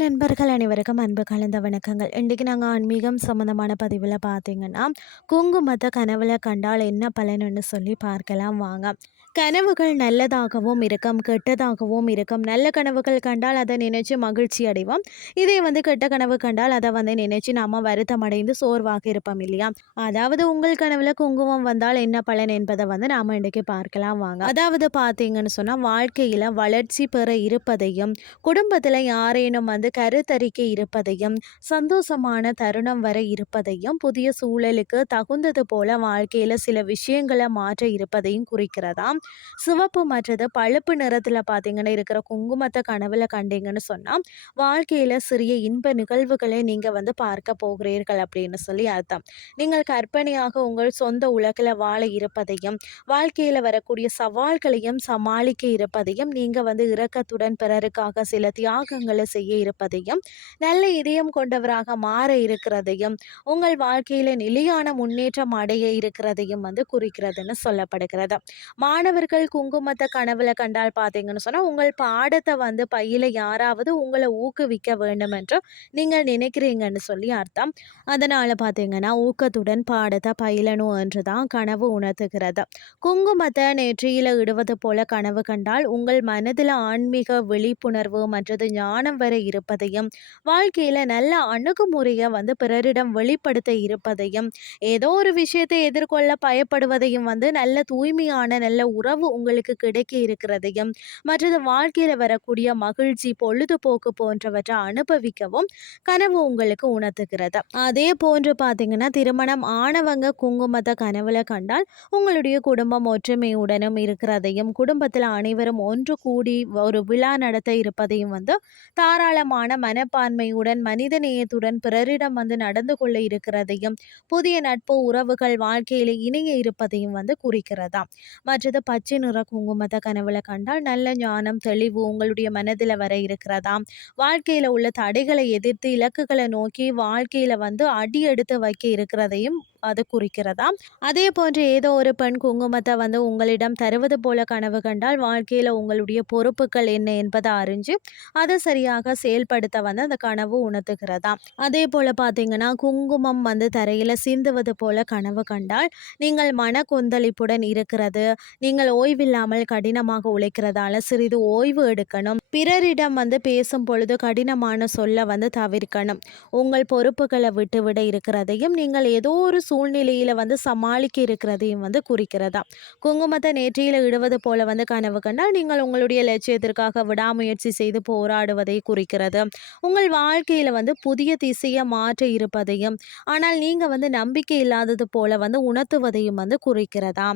நண்பர்கள் அனைவருக்கும் அன்பு கலந்த வணக்கங்கள். இன்றைக்கி நாங்கள் ஆன்மீகம் சம்மந்தமான பதிவில் பார்த்தீங்கன்னா குங்குமத்தை கனவுல கண்டால் என்ன பலனுன்னு சொல்லி பார்க்கலாம் வாங்க. கனவுகள் நல்லதாகவும் இருக்கும் கெட்டதாகவும் இருக்கும். நல்ல கனவுகள் கண்டால் அதை நினைச்சு மகிழ்ச்சி அடைவோம். இதே வந்து கெட்ட கனவு கண்டால் அதை வந்து நினைச்சு நாம வருத்தம் அடைந்து சோர்வாக இருப்போம் இல்லையா? அதாவது உங்கள் கனவுல குங்குமம் வந்தால் என்ன பலன் என்பதை வந்து நாம இன்றைக்கு பார்க்கலாம் வாங்க. அதாவது பார்த்தீங்கன்னு சொன்னால் வாழ்க்கையில வளர்ச்சி பெற இருப்பதையும் குடும்பத்தில் யாரேனும் வந்து வந்து கருத்தரிக்க இருப்பதையும் சந்தோஷமான தருணம் வர இருப்பதையும் புதிய சூழலுக்கு தகுந்தது போல வாழ்க்கையில் சில விஷயங்களை மாற்ற இருப்பதையும் குறிக்கிறதாம். சிவப்பு மற்றது பழுப்பு நிறத்தில் பார்த்தீங்கன்னா இருக்கிற குங்குமத்தை கனவுல கண்டீங்கன்னு சொன்னால் வாழ்க்கையில் சிறிய இன்ப நிகழ்வுகளை நீங்கள் வந்து பார்க்க போகிறீர்கள் அப்படின்னு சொல்லி அர்த்தம். நீங்கள் கற்பனையாக உங்கள் சொந்த உலகில் வாழ இருப்பதையும் வாழ்க்கையில் வரக்கூடிய சவால்களையும் சமாளிக்க இருப்பதையும் நீங்கள் வந்து இரக்கத்துடன் பிறருக்காக சில தியாகங்களை செய்ய இருப்பதையும் நல்ல இதயம் கொண்டவராக மாற இருக்கிறதையும் உங்கள் வாழ்க்கையில் நிலையான முன்னேற்றம் அடைய இருக்கிறதையும் வந்து குறிக்கிறதுன்னு சொல்லப்படுகிறது. மாணவர்கள் குங்குமத்தை கனவுல கண்டால் பார்த்தீங்கன்னு சொன்னால் உங்கள் பாடத்தை வந்து பையில யாராவது உங்களை ஊக்குவிக்க வேண்டும் என்று நீங்கள் நினைக்கிறீங்கன்னு சொல்லி அர்த்தம். அதனால் பார்த்தீங்கன்னா ஊக்கத்துடன் பாடத்தை பயிலணும் என்று தான் கனவு உணர்த்துகிறது. குங்குமத்தை நெற்றியில் இடுவது போல கனவு கண்டால் உங்கள் மனதில் ஆன்மீக விழிப்புணர்வு மற்றது ஞானம் வர இருப்பதையும் வாழ்க்கையில் நல்ல அணுகுமுறையை வந்து பிறரிடம் வெளிப்படுத்த இருப்பதையும் ஏதோ ஒரு விஷயத்தை எதிர்கொள்ள பயப்படுவதையும் வந்து நல்ல தூய்மையான நல்ல உறவு உங்களுக்கு கிடைக்க இருக்கிறதையும் மற்றது வாழ்க்கையில் வரக்கூடிய மகிழ்ச்சி பொழுதுபோக்கு போன்றவற்றை அனுபவிக்கவும் கனவு உங்களுக்கு உணர்த்துகிறது. அதே போன்று பார்த்தீங்கன்னா திருமணம் ஆனவங்க குங்குமத்தை கனவுல கண்டால் உங்களுடைய குடும்பம் ஒற்றுமையுடனும் இருக்கிறதையும் குடும்பத்தில் அனைவரும் ஒன்று கூடி ஒரு விழா நடத்த இருப்பதையும் வந்து தாராளமாக தாராளமான மனப்பான்மையுடன் மனிதநேயத்துடன் பிறரிடம் வந்து நடந்து கொள்ள இருக்கிறதையும் புதிய நட்பு உறவுகள் வாழ்க்கையில் இணைய இருப்பதையும் வந்து குறிக்கிறதா மற்றது பச்சை நிற குங்குமத்தை கனவுல கண்டால் நல்ல ஞானம் தெளிவு உங்களுடைய மனதில் வர இருக்கிறதா வாழ்க்கையில் உள்ள தடைகளை எதிர்த்து இலக்குகளை நோக்கி வாழ்க்கையில் வந்து அடி எடுத்து வைக்க இருக்கிறதையும் அது குறிக்கிறதா? அதே போன்று ஏதோ ஒரு பெண் குங்குமத்தை வந்து உங்களிடம் தருவது போல கனவு கண்டால் வாழ்க்கையில் உங்களுடைய பொறுப்புகள் என்ன என்பதை அறிஞ்சு அதை சரியாக செயல்படுத்த வந்து அந்த கனவு உணர்த்துகிறதா? அதே போல் பார்த்தீங்கன்னா குங்குமம் வந்து தரையில் சிந்துவது போல கனவு கண்டால் நீங்கள் மன கொந்தளிப்புடன் இருக்கிறது நீங்கள் ஓய்வில்லாமல் கடினமாக உழைக்கிறதால சிறிது ஓய்வு எடுக்கணும். பிறரிடம் வந்து பேசும் பொழுது கடினமான சொல்ல வந்து தவிர்க்கணும். உங்கள் பொறுப்புகளை விட்டுவிட இருக்கிறதையும் நீங்கள் ஏதோ ஒரு சூழ்நிலையில் வந்து சமாளிக்க இருக்கிறதையும் வந்து குறிக்கிறதா. குங்குமத்தை நேற்றியில் இடுவது போல வந்து கனவு கண்டால் நீங்கள் உங்களுடைய லட்சியத்திற்காக விடாமுயற்சி செய்து போராடுவதை குறிக்கிறது. உங்கள் வாழ்க்கையில் வந்து புதிய திசையை மாற்ற இருப்பதையும் ஆனால் நீங்கள் வந்து நம்பிக்கை இல்லாதது போல வந்து உணர்த்துவதையும் வந்து குறிக்கிறதா.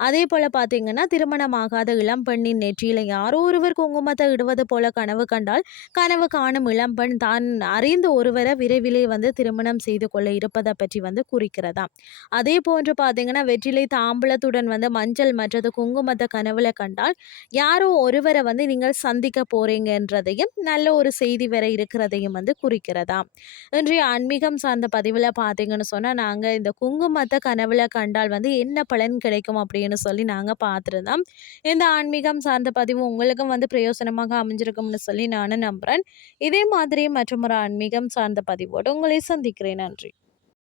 அதே போல் பார்த்தீங்கன்னா திருமணமாகாத இளம் பெண்ணின் நெற்றியில் யாரோ ஒருவர் குங்குமத்தை இடுவது போல கனவு கண்டால் கனவு காணும் இளம்பெண் தான் அறிந்த ஒருவரை விரைவிலே வந்து திருமணம் செய்து கொள்ள இருப்பதை பற்றி வந்து குறிக்கிறதா. தான். அதே போன்று பார்த்தீங்கன்னா வெற்றிலை தாம்பூலத்துடன் வந்து மஞ்சள் மற்றது குங்குமத்தை கனவுல கண்டால் யாரோ ஒருவரை வந்து நீங்கள் சந்திக்க போறீங்கன்றதையும் நல்ல ஒரு செய்தி வர இருக்கிறதையும் வந்து குறிக்கிறதா? இன்றைய ஆன்மீகம் சார்ந்த பதிவில் பார்த்தீங்கன்னு சொன்னால் நாங்கள் இந்த குங்குமத்தை கனவுல கண்டால் வந்து என்ன பலன் கிடைக்கும் அப்படின்னு சொல்லி நாங்கள் பார்த்துருந்தோம் இந்த ஆன்மீகம் சார்ந்த பதிவு உங்களுக்கும் வந்து பிரயோசனமாக அமைஞ்சிருக்கும்னு சொல்லி நானும் நம்புகிறேன் இதே மாதிரி மற்றும் ஒரு ஆன்மீகம் சார்ந்த பதிவோடு உங்களை சந்திக்கிறேன். நன்றி.